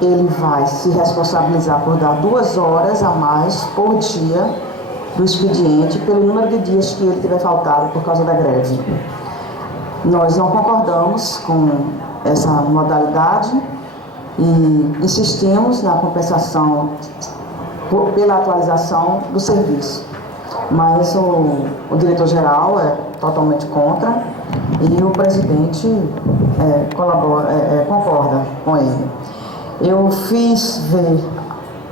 ele vai se responsabilizar por dar 2 horas a mais por dia do expediente pelo número de dias que ele tiver faltado por causa da greve. Nós não concordamos com essa modalidade e insistimos na compensação pela atualização do serviço. Mas o diretor-geral é totalmente contra e o presidente concorda com ele. Eu fiz ver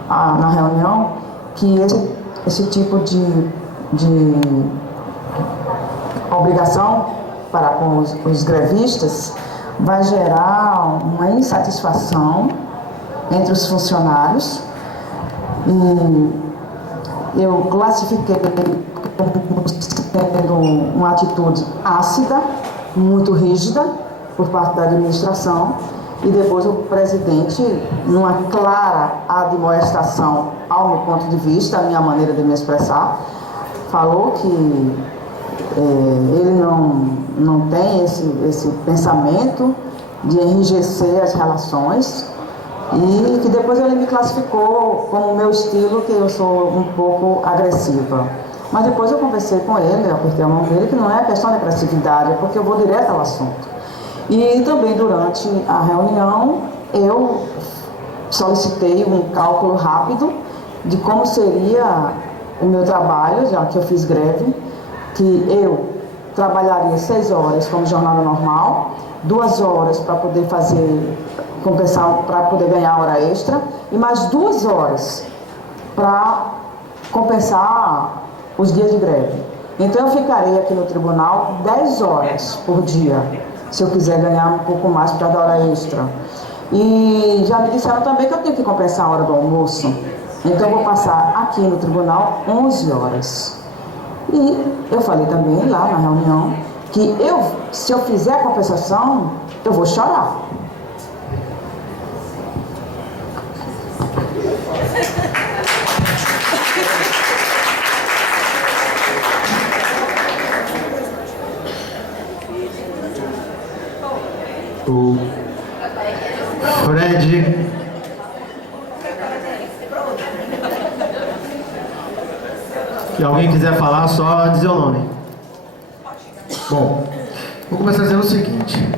na reunião que esse tipo de obrigação para com os grevistas vai gerar uma insatisfação entre os funcionários e eu classifiquei como uma atitude ácida, muito rígida por parte da administração e depois o presidente, numa clara admoestação ao meu ponto de vista, a minha maneira de me expressar, falou que ele não tem esse pensamento de enrijecer as relações e que depois ele me classificou como o meu estilo, que eu sou um pouco agressiva. Mas depois eu conversei com ele, eu apertei a mão dele, que não é questão de agressividade, é porque eu vou direto ao assunto. E também durante a reunião eu solicitei um cálculo rápido de como seria o meu trabalho, já que eu fiz greve, que eu trabalharia 6 horas como jornada normal, 2 horas para poder compensar, para poder ganhar hora extra, e mais 2 horas para compensar os dias de greve. Então eu ficarei aqui no tribunal 10 horas por dia, se eu quiser ganhar um pouco mais para dar hora extra. E já me disseram também que eu tenho que compensar a hora do almoço. Então eu vou passar aqui no tribunal 11 horas. E eu falei também lá na reunião que se eu fizer a compensação, eu vou chorar. O Fred. Se alguém quiser falar, só dizer o nome. Bom, vou começar dizendo o seguinte.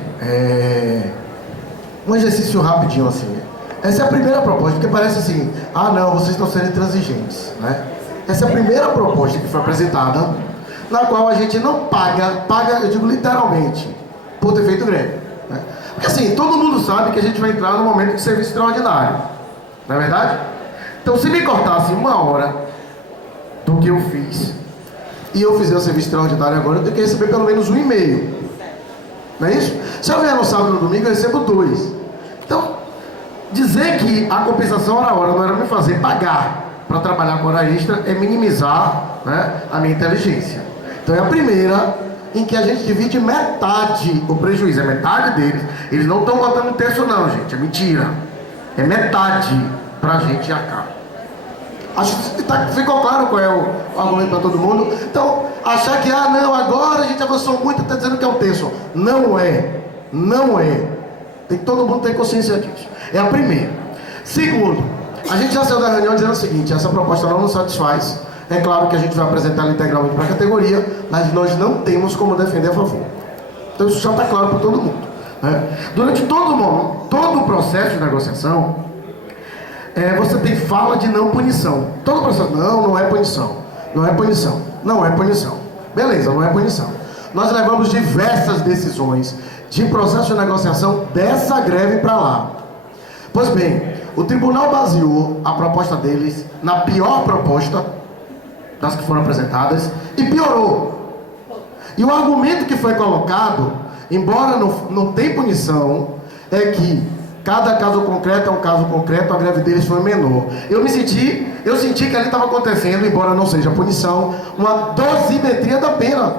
Um exercício rapidinho assim. Essa é a primeira proposta, porque parece assim, não, vocês estão sendo intransigentes, né? Essa é a primeira proposta que foi apresentada, na qual a gente não paga, eu digo literalmente, por ter feito greve, né? Porque assim, todo mundo sabe que a gente vai entrar no momento de serviço extraordinário, não é verdade? Então se me cortasse 1 hora do que eu fiz, e eu fizer o serviço extraordinário agora, eu tenho que receber pelo menos 1,5. Não é isso? Se eu vier no sábado e no domingo, eu recebo 2. Então, dizer que a compensação hora não era me fazer pagar para trabalhar com hora extra é minimizar, né, a minha inteligência. Então é a primeira em que a gente divide metade o prejuízo, é metade deles. Eles não estão botando um terço não, gente, é mentira. É metade para a gente arcar. Acho que ficou claro qual é o argumento para todo mundo. Então, achar que, não, agora a gente avançou muito, está dizendo que é um terço. Não é. Todo mundo tem consciência disso. É a primeira. Segundo, a gente já saiu da reunião dizendo o seguinte: essa proposta não nos satisfaz. É claro que a gente vai apresentar ela integralmente para a categoria, mas nós não temos como defender a favor. Então isso já está claro para todo mundo, né? Durante todo o processo de negociação, você tem fala de não punição. Todo o processo, não é punição. Não é punição. Beleza, não é punição. Nós levamos diversas decisões de processo de negociação dessa greve para lá. Pois bem, o tribunal baseou a proposta deles na pior proposta das que foram apresentadas e piorou. E o argumento que foi colocado, embora não tenha punição, é que cada caso concreto é um caso concreto, a greve deles foi menor. Eu senti que ali estava acontecendo, embora não seja punição, uma dosimetria da pena.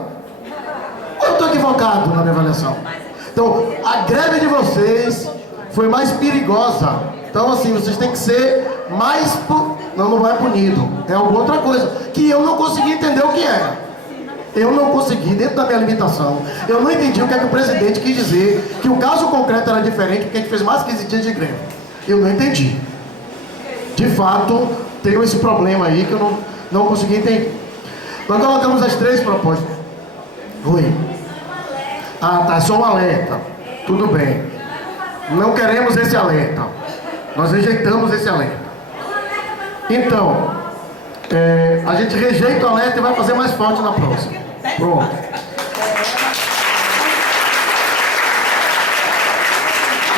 Ou eu estou equivocado na minha avaliação? Então, a greve de vocês foi mais perigosa. Então, assim, vocês têm que ser mais... Não é punido. É alguma outra coisa que eu não consegui entender o que era. Eu não consegui, dentro da minha limitação, eu não entendi o que é que o presidente quis dizer, que o caso concreto era diferente porque a gente fez mais 15 dias de greve. Eu não entendi. De fato, tem esse problema aí que eu não consegui entender. Nós colocamos as 3 propostas. Oi. Ah, tá, só um alerta. Tudo bem. Não queremos esse alerta. Nós rejeitamos esse alerta. Então, a gente rejeita o alerta e vai fazer mais forte na próxima. Pronto.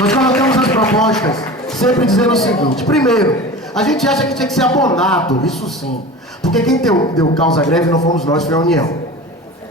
Nós colocamos as propostas sempre dizendo o seguinte: primeiro, a gente acha que tinha que ser abonado, isso sim. Porque quem deu causa à greve não fomos nós, foi a União.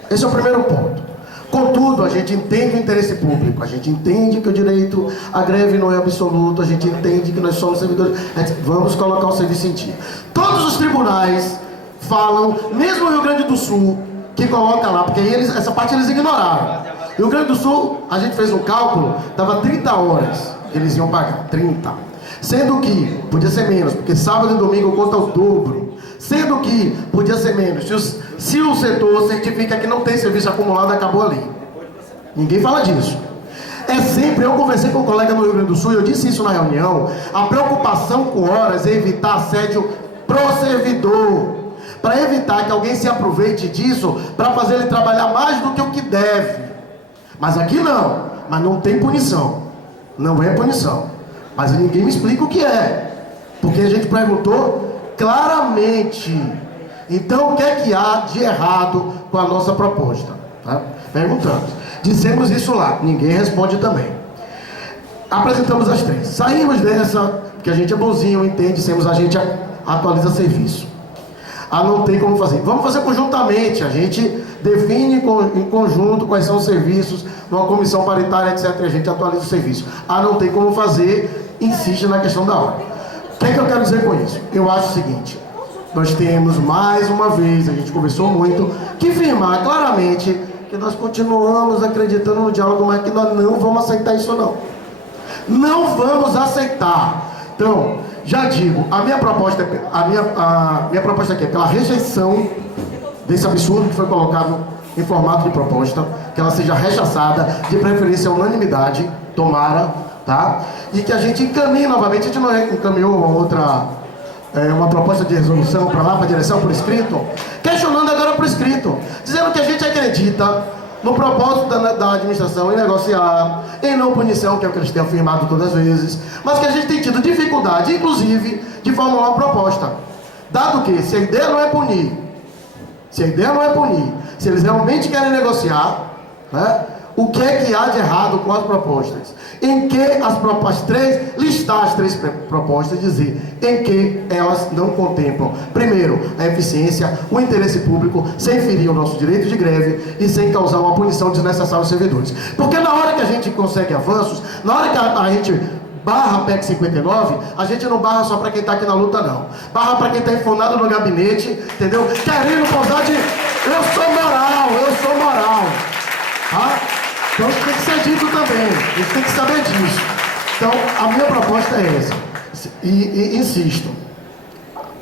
Esse é o primeiro ponto. Contudo, a gente entende o interesse público, a gente entende que o direito à greve não é absoluto, a gente entende que nós somos servidores. Vamos colocar o serviço em dia. Todos os tribunais falam, mesmo o Rio Grande do Sul, que coloca lá, porque essa parte eles ignoraram. Rio Grande do Sul, a gente fez um cálculo, dava 30 horas que eles iam pagar, 30. Sendo que podia ser menos, porque sábado e domingo conta o dobro. Sendo que podia ser menos, se o setor certifica que não tem serviço acumulado, acabou ali. Ninguém fala disso. Eu conversei com um colega no Rio Grande do Sul, e eu disse isso na reunião, a preocupação com horas é evitar assédio pro servidor, para evitar que alguém se aproveite disso, para fazer ele trabalhar mais do que o que deve. Mas aqui não, mas não tem punição, não é punição. Mas ninguém me explica o que é, porque a gente perguntou claramente. Então, o que é que há de errado com a nossa proposta? Tá? Perguntamos. Dissemos isso lá, ninguém responde também. Apresentamos as 3. Saímos dessa, porque a gente é bonzinho, entende, dissemos a gente atualiza serviço. Não tem como fazer. Vamos fazer conjuntamente, a gente define em conjunto quais são os serviços, numa comissão paritária, etc. E a gente atualiza o serviço. Não tem como fazer, insiste na questão da hora. O que é que eu quero dizer com isso? Eu acho o seguinte: nós temos, mais uma vez, a gente conversou muito, que firmar claramente que nós continuamos acreditando no diálogo, mas que nós não vamos aceitar isso não. Não vamos aceitar. Então, já digo, a minha proposta aqui é pela rejeição desse absurdo que foi colocado em formato de proposta, que ela seja rechaçada, de preferência a unanimidade, tomara, tá? E que a gente encaminhe novamente. A gente não encaminhou uma proposta de resolução para lá, para a direção, por escrito, questionando agora por escrito, dizendo que a gente acredita no propósito da administração em negociar, em não punição, que é o que eles têm afirmado todas as vezes, mas que a gente tem tido dificuldade, inclusive, de formular uma proposta. Dado que, se a ideia não é punir, se eles realmente querem negociar, né, o que é que há de errado com as propostas? Em que listar as 3 propostas e dizer em que elas não contemplam, primeiro, a eficiência, o interesse público, sem ferir o nosso direito de greve e sem causar uma punição desnecessária aos servidores. Porque na hora que a gente consegue avanços, na hora que a gente barra a PEC 59, a gente não barra só para quem está aqui na luta, não. Barra para quem está enfurnado no gabinete, entendeu? Querendo pousar de eu sou moral. Tá? Então isso tem que ser dito também, a gente tem que saber disso. Então a minha proposta é essa, e insisto,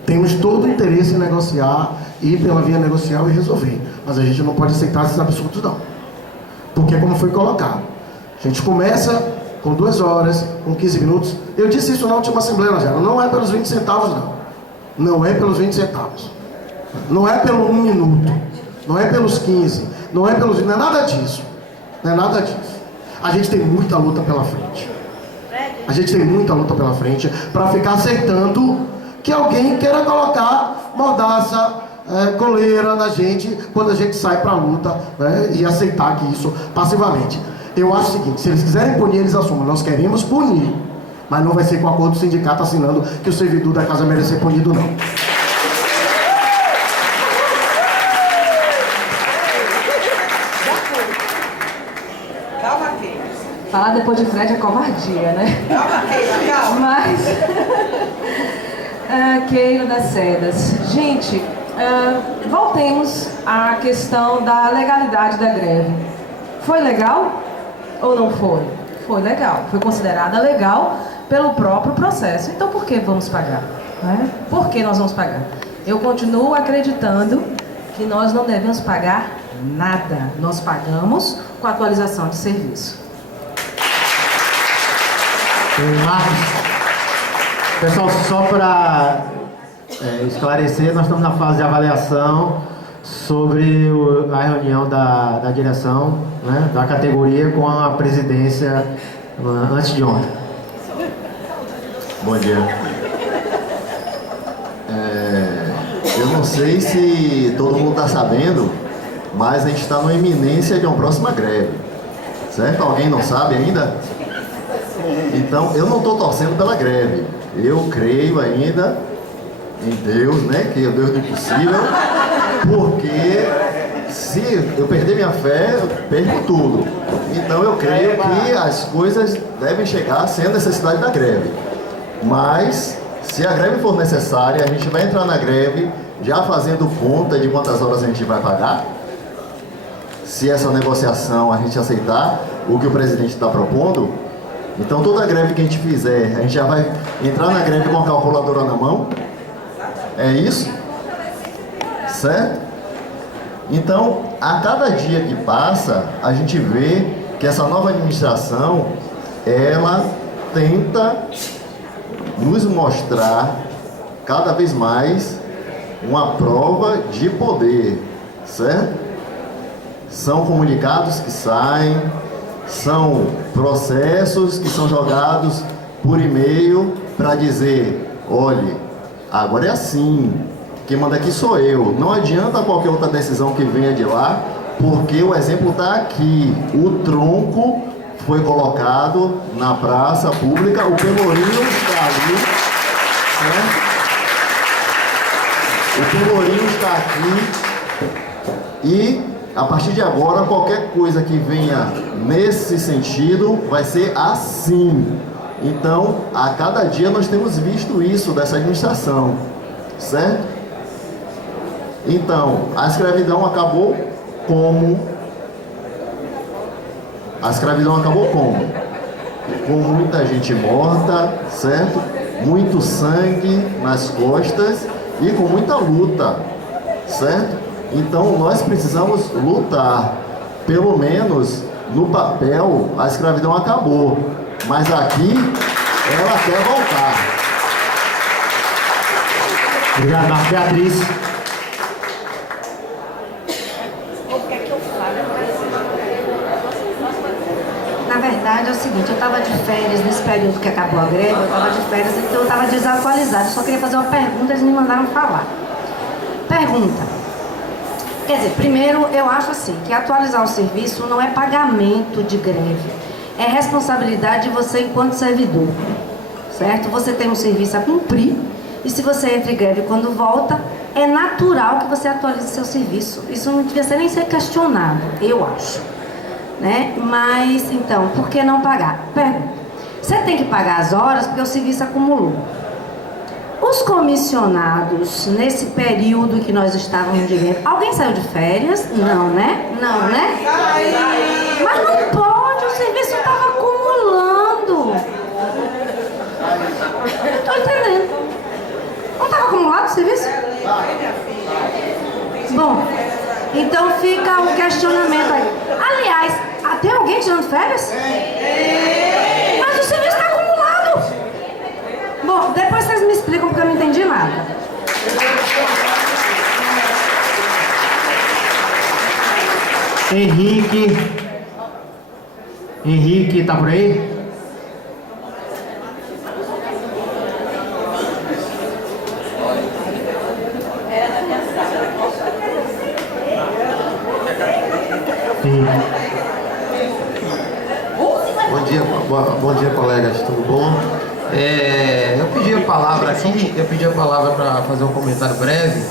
temos todo o interesse em negociar, ir pela via negocial e resolver, mas a gente não pode aceitar esses absurdos não, porque como foi colocado, a gente começa com 2 horas, com 15 minutos, eu disse isso na última assembleia, Rogério, não é pelos 20 centavos não é pelos 20 centavos, não é pelo 1 minuto, não é pelos 15, não é nada disso. Não é nada disso. A gente tem muita luta pela frente. Para ficar aceitando que alguém queira colocar mordaça, coleira na gente quando a gente sai para a luta, né, e aceitar que isso passivamente. Eu acho o seguinte: se eles quiserem punir, eles assumem. Nós queremos punir, mas não vai ser com o acordo do sindicato assinando que o servidor da casa merece ser punido, não. Falar depois de Fred é covardia, né? Mas... Keila das Sedas. Gente, voltemos à questão da legalidade da greve. Foi legal ou não foi? Foi legal. Foi considerada legal pelo próprio processo. Então por que vamos pagar? Né? Por que nós vamos pagar? Eu continuo acreditando que nós não devemos pagar nada. Nós pagamos com a atualização de serviço. Marcos. Pessoal, só para esclarecer, nós estamos na fase de avaliação sobre a reunião da direção, né, da categoria com a presidência antes de ontem. Bom dia. Eu não sei se todo mundo está sabendo, mas a gente está numa iminência de uma próxima greve. Certo? Alguém não sabe ainda? Então, eu não estou torcendo pela greve. Eu creio ainda em Deus, né? Que é o Deus do impossível. Porque se eu perder minha fé, eu perco tudo. Então, eu creio que as coisas devem chegar sem a necessidade da greve. Mas, se a greve for necessária, a gente vai entrar na greve já fazendo conta de quantas horas a gente vai pagar. Se essa negociação a gente aceitar o que o presidente está propondo, então toda greve que a gente fizer, a gente já vai entrar na greve com a calculadora na mão. É isso? Certo? Então, a cada dia que passa, a gente vê que essa nova administração, ela tenta nos mostrar cada vez mais uma prova de poder, certo? São comunicados que saem, são processos que são jogados por e-mail para dizer, olhe, agora é assim, quem manda aqui sou eu. Não adianta qualquer outra decisão que venha de lá, porque o exemplo está aqui. O tronco foi colocado na praça pública, o Pelourinho está ali, certo? O Pelourinho está aqui e a partir de agora, qualquer coisa que venha nesse sentido vai ser assim. Então, a cada dia nós temos visto isso dessa administração, certo? Então, a escravidão acabou como? A escravidão acabou como? Com muita gente morta, certo? Muito sangue nas costas e com muita luta, certo? Então nós precisamos lutar. Pelo menos no papel a escravidão acabou, mas aqui ela quer voltar. Obrigado, Marcos. Beatriz. Na verdade é o seguinte, eu estava de férias nesse período que acabou a greve, eu estava de férias, então eu estava desatualizada. Eu só queria fazer uma pergunta, eles me mandaram falar. Pergunta. Quer dizer, primeiro eu acho assim, que atualizar o serviço não é pagamento de greve, é responsabilidade de você enquanto servidor, certo? Você tem um serviço a cumprir e se você entra em greve quando volta, é natural que você atualize seu serviço. Isso não devia ser nem ser questionado, eu acho, né? Mas, então, por que não pagar? Pergunta. Você tem que pagar as horas porque o serviço acumulou. Os comissionados, nesse período que nós estávamos de greve, alguém saiu de férias? Não, né? Não, né? Mas não pode, o serviço estava acumulando. Não estou entendendo. Não estava acumulado o serviço? Bom, então fica o questionamento aí. Aliás, tem alguém tirando férias? Mas o serviço está acumulado. Bom, depois vocês me explicam porque eu não entendi nada. Henrique, tá por aí? Bom dia, colegas, tudo bom? Eu pedi a palavra para fazer um comentário breve.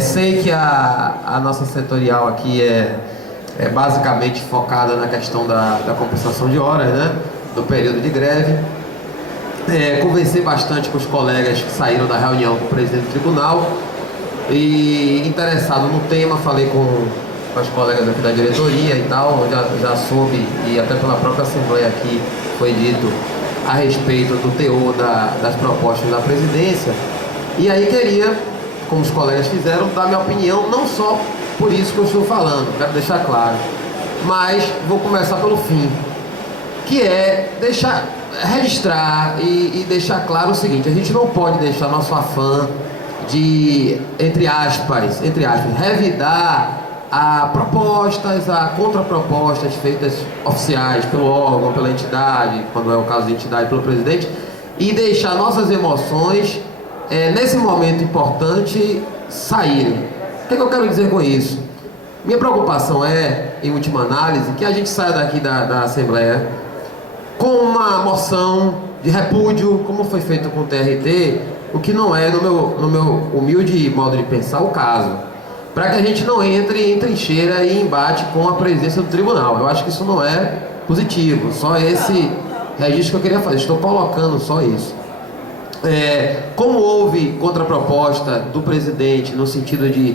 Sei que a nossa setorial aqui é basicamente focada na questão da compensação de horas, né? Do período de greve. Conversei bastante com os colegas que saíram da reunião com o presidente do tribunal e interessado no tema, falei com as colegas aqui da diretoria e tal, já soube, e até pela própria Assembleia aqui foi dito a respeito do teor das propostas da presidência. E aí queria, como os colegas fizeram, dar minha opinião, não só por isso que eu estou falando, quero deixar claro, mas vou começar pelo fim, que é deixar registrar e deixar claro o seguinte: a gente não pode deixar nosso afã de, entre aspas, revidar a propostas, a contrapropostas feitas oficiais pelo órgão, pela entidade, quando é o caso da entidade, pelo presidente, e deixar nossas emoções, nesse momento importante, saírem. O que eu quero dizer com isso? Minha preocupação é, em última análise, que a gente saia daqui da Assembleia com uma moção de repúdio, como foi feito com o TRT, o que não é, no meu humilde modo de pensar, o caso. Para que a gente não entre em trincheira e embate com a presidência do tribunal. Eu acho que isso não é positivo. Só esse registro que eu queria fazer. Estou colocando só isso. Como houve contraproposta do presidente no sentido de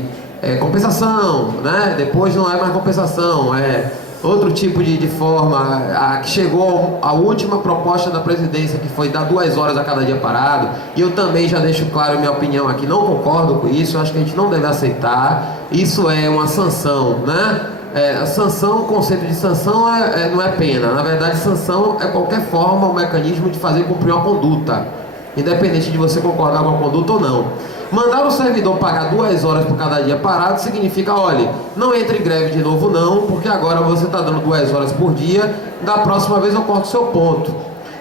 compensação, né? Depois não é mais compensação, outro tipo de forma, que chegou a última proposta da presidência, que foi dar 2 horas a cada dia parado, e eu também já deixo claro a minha opinião aqui, não concordo com isso, acho que a gente não deve aceitar. Isso é uma sanção, né? Sanção, o conceito de sanção não é pena, na verdade sanção é qualquer forma, um mecanismo de fazer cumprir uma conduta, independente de você concordar com a conduta ou não. Mandar o servidor pagar 2 horas por cada dia parado significa, olha, não entre em greve de novo não, porque agora você está dando 2 horas por dia, da próxima vez eu corto o seu ponto.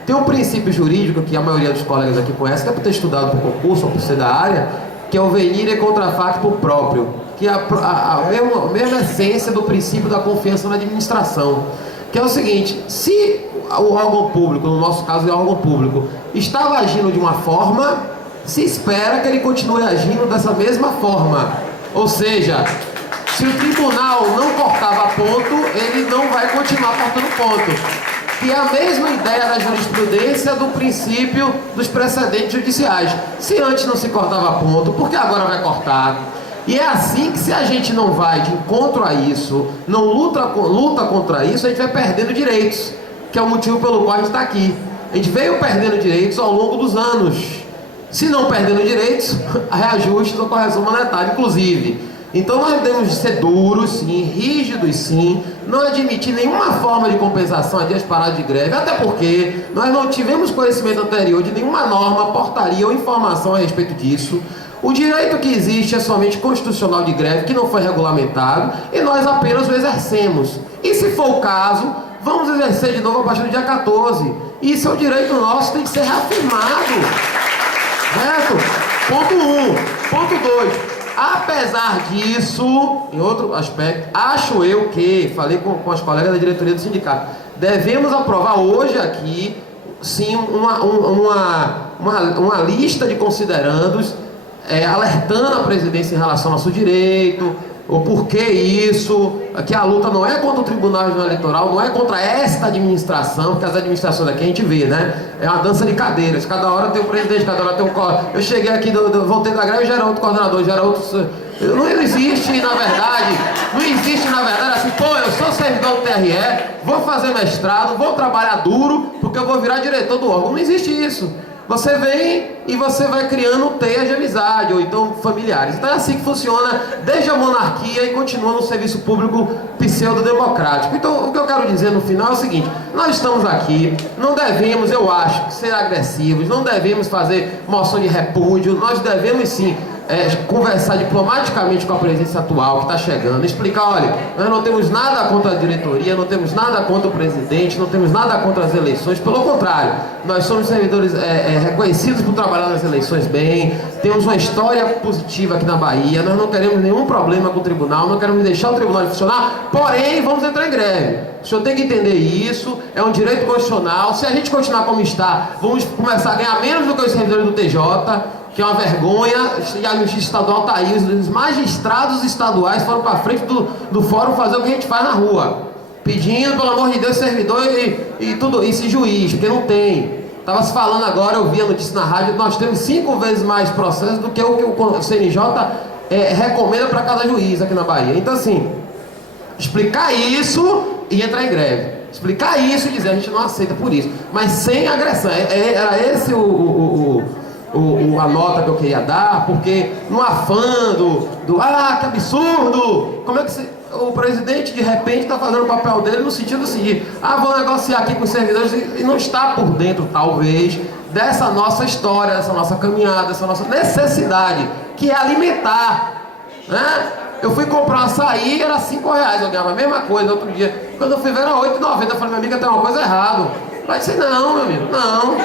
Tem um princípio jurídico que a maioria dos colegas aqui conhece, que é por ter estudado por concurso ou por ser da área, que é o venire contra facto próprio, que é a mesma essência do princípio da confiança na administração, que é o seguinte: se o órgão público, no nosso caso é o órgão público, estava agindo de uma forma, se espera que ele continue agindo dessa mesma forma. Ou seja, se o tribunal não cortava ponto, ele não vai continuar cortando ponto. Que é a mesma ideia da jurisprudência do princípio dos precedentes judiciais. Se antes não se cortava ponto, por que agora vai cortar? E é assim que, se a gente não vai de encontro a isso, não luta contra isso, a gente vai perdendo direitos, que é o motivo pelo qual a gente está aqui. A gente veio perdendo direitos ao longo dos anos. Se não perdendo direitos, reajustes ou correção monetária, inclusive. Então nós temos de ser duros, sim, rígidos, sim, não admitir nenhuma forma de compensação a dias parados de greve, até porque nós não tivemos conhecimento anterior de nenhuma norma, portaria ou informação a respeito disso. O direito que existe é somente constitucional de greve, que não foi regulamentado, e nós apenas o exercemos. E se for o caso, vamos exercer de novo a partir do dia 14. Isso é o direito nosso, tem que ser reafirmado. Certo? Ponto 1. Ponto 2. Apesar disso, em outro aspecto, acho eu que, falei com as colegas da diretoria do sindicato, devemos aprovar hoje aqui, sim, uma lista de considerandos, alertando a presidência em relação ao nosso direito, o porquê isso, que a luta não é contra o Tribunal Regional Eleitoral, não é contra esta administração, porque as administrações aqui a gente vê, né? É uma dança de cadeiras, cada hora tem um presidente, cada hora tem um... Eu cheguei aqui, voltei da greve, já era outro coordenador, já era outro... Não existe, na verdade, assim, pô, eu sou servidor do TRE, vou fazer mestrado, vou trabalhar duro, porque eu vou virar diretor do órgão. Não existe isso. Você vem e você vai criando teias de amizade, ou então familiares. Então é assim que funciona desde a monarquia e continua no serviço público pseudo-democrático. Então o que eu quero dizer no final é o seguinte: nós estamos aqui, não devemos, eu acho, ser agressivos, não devemos fazer moção de repúdio, nós devemos sim conversar diplomaticamente com a presidência atual que está chegando, explicar, olha, nós não temos nada contra a diretoria, não temos nada contra o presidente, não temos nada contra as eleições, pelo contrário, nós somos servidores reconhecidos por trabalhar nas eleições bem, temos uma história positiva aqui na Bahia, nós não queremos nenhum problema com o tribunal, não queremos deixar o tribunal de funcionar, porém vamos entrar em greve. O senhor tem que entender isso, é um direito constitucional. Se a gente continuar como está, vamos começar a ganhar menos do que os servidores do TJ, que é uma vergonha, e a justiça estadual está aí, os magistrados estaduais foram para frente do fórum fazer o que a gente faz na rua, pedindo, pelo amor de Deus, servidor e tudo isso, e juiz, porque não tem. Estava se falando agora, eu vi a notícia na rádio, nós temos 5 vezes mais processos do que o CNJ recomenda para cada juiz aqui na Bahia. Então assim, explicar isso e entrar em greve. Explicar isso e dizer, a gente não aceita por isso, mas sem agressão. Era esse a nota que eu queria dar, porque no afã que absurdo, como é que você... o presidente de repente está fazendo o papel dele no sentido seguinte: vou negociar aqui com os servidores, e não está por dentro, talvez, dessa nossa história, dessa nossa caminhada, dessa nossa necessidade, que é alimentar, né? Eu fui comprar um açaí, era R$5, eu ganhava a mesma coisa outro dia. Quando eu fui ver, era R$8,90. Eu falei: minha amiga, tem uma coisa errada. Ela disse: não, meu amigo, não.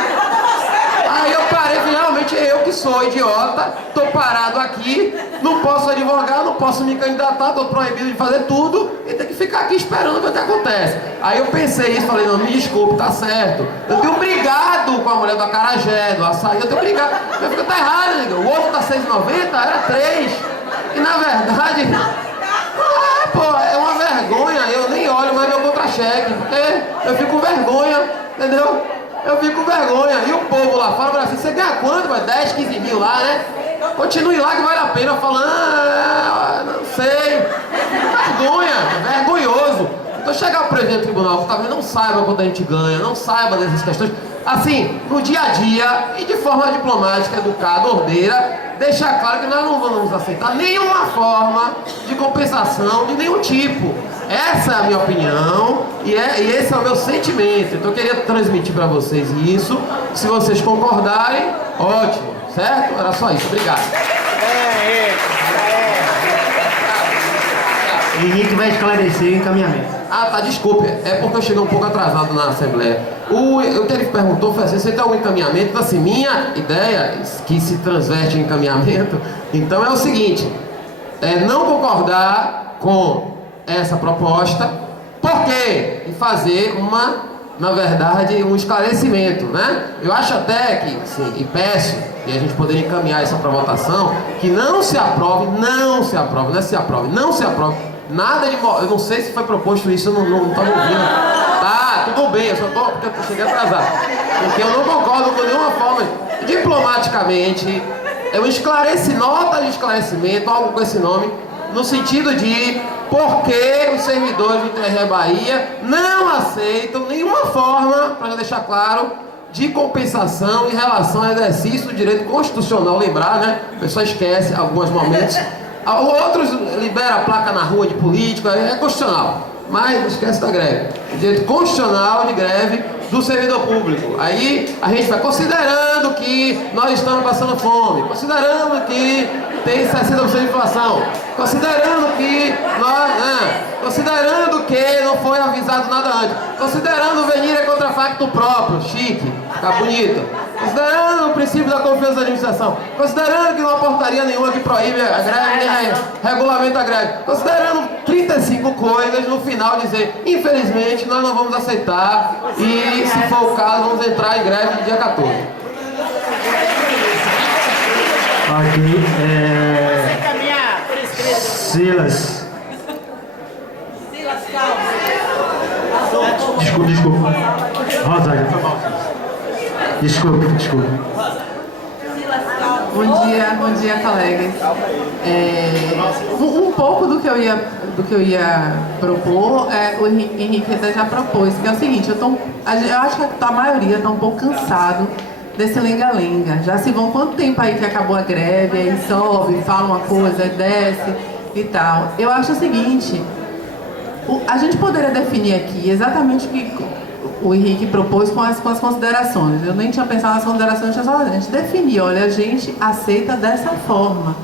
Aí eu parei, realmente eu que sou idiota, estou parado aqui, não posso advogar, não posso me candidatar, estou proibido de fazer tudo e tenho que ficar aqui esperando ver o que acontece. Aí eu pensei isso, falei: não, me desculpe, tá certo. Eu tenho brigado com a mulher do acarajé, do açaí, eu tenho brigado. Eu fico: tá errado, amigo. O outro tá R$6,90, era 3. E na verdade, é uma vergonha, eu nem olho mais meu contra-cheque, porque eu fico com vergonha, entendeu? Eu fico com vergonha. E o povo lá fala assim: você ganha quanto? 10, 15 mil lá, né? Continue lá que vale a pena. Eu falo: não sei. Vergonha, vergonhoso. Então chegar o presidente do tribunal que talvez não saiba quanto a gente ganha, não saiba dessas questões, assim, no dia a dia e de forma diplomática, educada, ordeira, deixar claro que nós não vamos aceitar nenhuma forma de compensação de nenhum tipo. Essa é a minha opinião e esse é o meu sentimento. Então eu queria transmitir para vocês isso. Se vocês concordarem, ótimo, certo? Era só isso, obrigado. Henrique vai esclarecer o encaminhamento. Tá, desculpe, é porque eu cheguei um pouco atrasado na Assembleia. O que ele perguntou foi assim: você tem algum encaminhamento? Então, assim, minha ideia, que se transverte em encaminhamento, então é o seguinte: não concordar com essa proposta, por quê? E fazer na verdade, um esclarecimento, né? Eu acho até que, assim, e peço, e a gente poderia encaminhar isso para votação, que não se aprove, nada de... Eu não sei se foi proposto isso, eu não estava ouvindo. Tá, tudo bem, eu só tô... porque eu cheguei atrasado. Porque eu não concordo com nenhuma forma. Diplomaticamente, nota de esclarecimento, algo com esse nome, no sentido de por que os servidores do TRE Bahia não aceitam nenhuma forma, para deixar claro, de compensação em relação ao exercício do direito constitucional. Lembrar, né? A pessoa esquece alguns momentos. Outros liberam a placa na rua de político, é constitucional, mas não esquece da greve. O direito constitucional de greve do servidor público. Aí a gente vai considerando que nós estamos passando fome, considerando que tem 60% de inflação, considerando que não foi avisado nada antes, considerando venir contra facto próprio, chique, tá bonito, considerando o princípio da confiança da administração, considerando que não há portaria nenhuma que proíbe a greve, nem regulamento da greve, considerando 35 coisas, no final dizer: infelizmente nós não vamos aceitar e, se for o caso, vamos entrar em greve no dia 14. Ok, Silas. Desculpa. Rosário, foi mal. Desculpa. Bom dia, colegas. Um pouco do que eu ia propor, o Henrique até já propôs, que é o seguinte: eu acho que a maioria está um pouco cansado desse lenga-lenga. Já se vão quanto tempo aí que acabou a greve, aí sobe, fala uma coisa, desce e tal. Eu acho o seguinte: a gente poderia definir aqui exatamente o que o Henrique propôs com as considerações. Eu nem tinha pensado nas considerações, a gente definir: olha, a gente aceita dessa forma.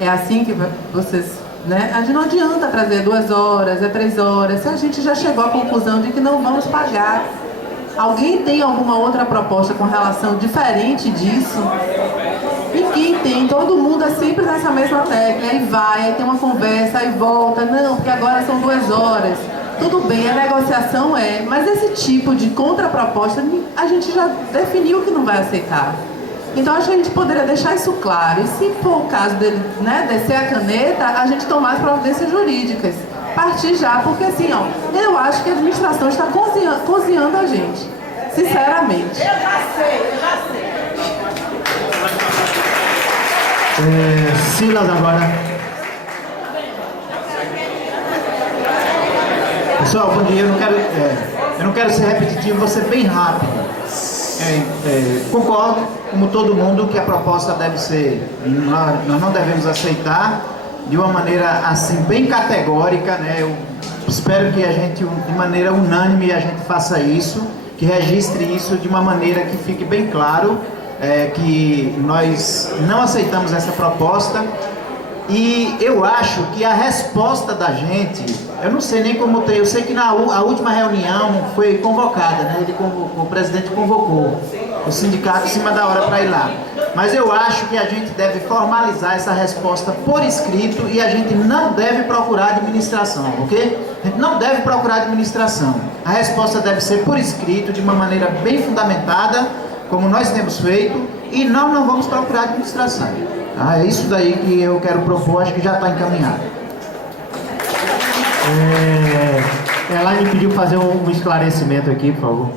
É assim que vocês... né? A gente não adianta trazer 2 horas, 3 horas, se a gente já chegou à conclusão de que não vamos pagar. Alguém tem alguma outra proposta com relação diferente disso? Ninguém tem, todo mundo é sempre nessa mesma tecla, aí vai, aí tem uma conversa, aí volta, não, porque agora são 2 horas. Tudo bem, a negociação mas esse tipo de contraproposta a gente já definiu que não vai aceitar. Então acho que a gente poderia deixar isso claro, e se for o caso dele, né, descer a caneta, a gente tomar as providências jurídicas. Partir já, porque assim, eu acho que a administração está cozinhando a gente, sinceramente. Eu já sei. Silas agora. Pessoal, bom dia. Eu não quero ser repetitivo, vou ser bem rápido. Concordo, como todo mundo, que a proposta deve ser... Nós não devemos aceitar, de uma maneira assim bem categórica, né? Eu espero que a gente, de maneira unânime, a gente faça isso, que registre isso de uma maneira que fique bem claro que nós não aceitamos essa proposta. E eu acho que a resposta da gente, eu não sei nem como tem, eu sei que a última reunião foi convocada, né? O presidente convocou o sindicato em cima da hora para ir lá. Mas eu acho que a gente deve formalizar essa resposta por escrito e a gente não deve procurar administração, ok? A gente não deve procurar administração. A resposta deve ser por escrito, de uma maneira bem fundamentada, como nós temos feito, e nós não vamos procurar administração. É isso daí que eu quero propor, acho que já está encaminhado. Ela me pediu fazer um esclarecimento aqui, por favor.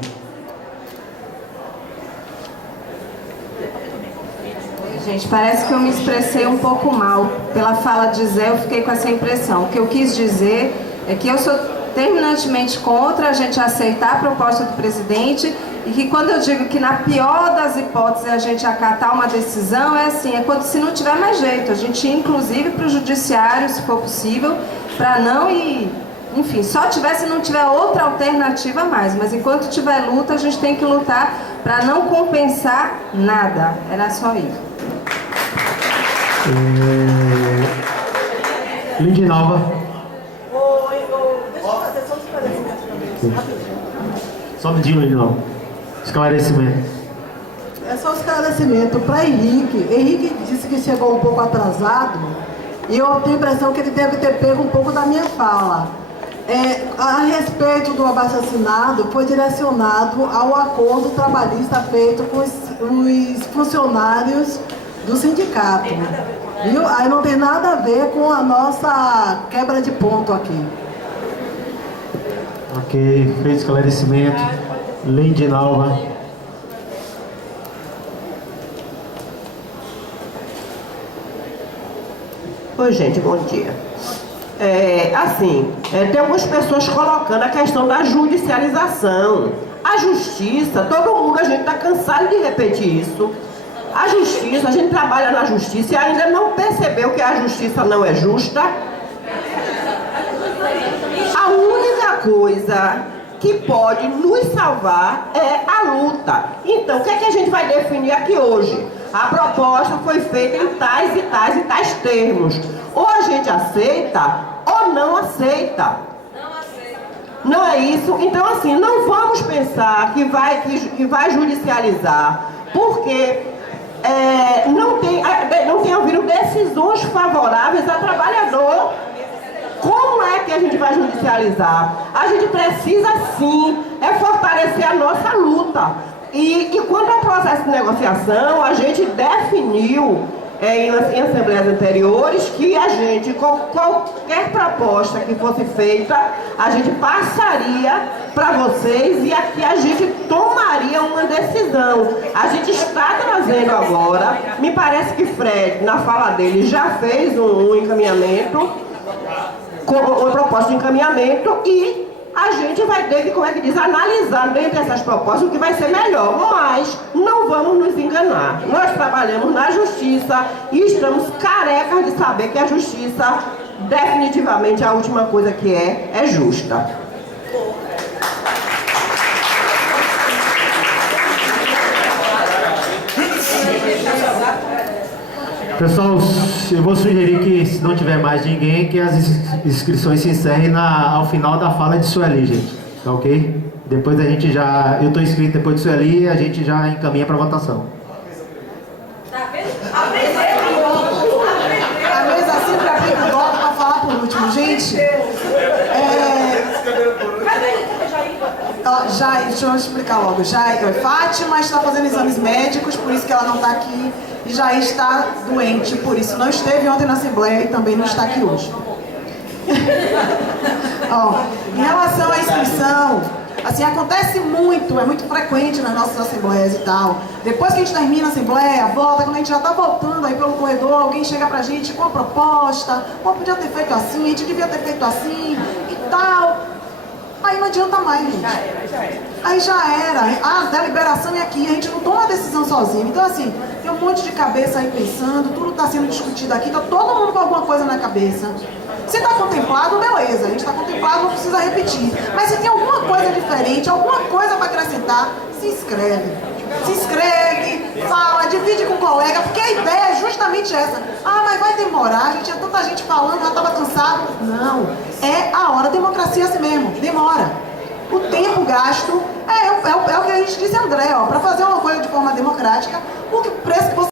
Gente, parece que eu me expressei um pouco mal. Pela fala de Zé, eu fiquei com essa impressão. O que eu quis dizer é que eu sou terminantemente contra a gente aceitar a proposta do presidente e que quando eu digo que na pior das hipóteses a gente acatar uma decisão, é assim, é quando se não tiver mais jeito. A gente ir, inclusive, para o judiciário, se for possível, para não ir... Enfim, só tiver se não tiver outra alternativa mais. Mas enquanto tiver luta, a gente tem que lutar para não compensar nada. Era só isso. Lindinalva. Deixa eu fazer só um esclarecimento rapidinho. Só um minutinho, Lindinalva. Esclarecimento. É só um esclarecimento para Henrique. Henrique disse que chegou um pouco atrasado e eu tenho a impressão que ele deve ter pego um pouco da minha fala. A respeito do abaixo-assinado, foi direcionado ao acordo trabalhista feito com os funcionários do sindicato. Viu? Aí não tem nada a ver com a nossa quebra de ponto aqui. Ok, feito esclarecimento. Lindinalva. Oi, gente, bom dia. Tem algumas pessoas colocando a questão da judicialização. A justiça, todo mundo, a gente está cansado de repetir isso. A justiça, a gente trabalha na justiça e ainda não percebeu que a justiça não é justa. A única coisa que pode nos salvar é a luta. Então, o que é que a gente vai definir aqui hoje? A proposta foi feita em tais e tais e tais termos. Ou a gente aceita ou não aceita. Não é isso? Então, assim, não vamos pensar que vai judicializar, porque não tem havido decisões favoráveis ao trabalhador. Como é que a gente vai judicializar? A gente precisa, sim, fortalecer a nossa luta. E quanto ao processo de negociação, a gente definiu em assembleias anteriores que a gente, qualquer proposta que fosse feita, a gente passaria para vocês e aqui a gente tomaria uma decisão. A gente está trazendo agora, me parece que Fred, na fala dele, já fez um encaminhamento, uma proposta de encaminhamento e a gente vai ter que, como é que diz, analisar dentre essas propostas o que vai ser melhor, mas não vamos nos enganar. Nós trabalhamos na justiça e estamos carecas de saber que a justiça, definitivamente, a última coisa que é justa. Pessoal, eu vou sugerir que, se não tiver mais ninguém, que as inscrições se encerrem ao final da fala de Sueli, gente. Tá ok? Depois a gente já... Eu estou inscrito depois de Sueli e a gente já encaminha para votação. A mesa sempre aplica o bloco para falar por último. Gente, Jair, deixa eu explicar logo. Fátima está fazendo exames médicos, por isso que ela não está aqui. E Jair está doente, por isso não esteve ontem na Assembleia e também não está aqui hoje. Em relação à inscrição, assim, acontece muito, é muito frequente nas nossas assembleias e tal. Depois que a gente termina a assembleia, volta, quando a gente já está voltando aí pelo corredor, alguém chega pra gente com a proposta, podia ter feito assim, a gente devia ter feito assim e tal. Aí não adianta mais, gente. aí já era. A deliberação é aqui, a gente não toma a decisão sozinho. Então, assim, tem um monte de cabeça aí pensando, tudo está sendo discutido aqui, está todo mundo com alguma coisa na cabeça. Se está contemplado, beleza, a gente está contemplado, não precisa repetir. Mas se tem alguma coisa diferente, alguma coisa para acrescentar, se inscreve. Se inscreve, fala, divide com o colega, porque a ideia é justamente essa. Ah, mas vai demorar, tinha tanta gente falando, já estava cansado. Não, é a hora, a democracia é assim mesmo, demora. O tempo gasto é o que a gente disse, André, ó, para fazer uma coisa de forma democrática, o preço que você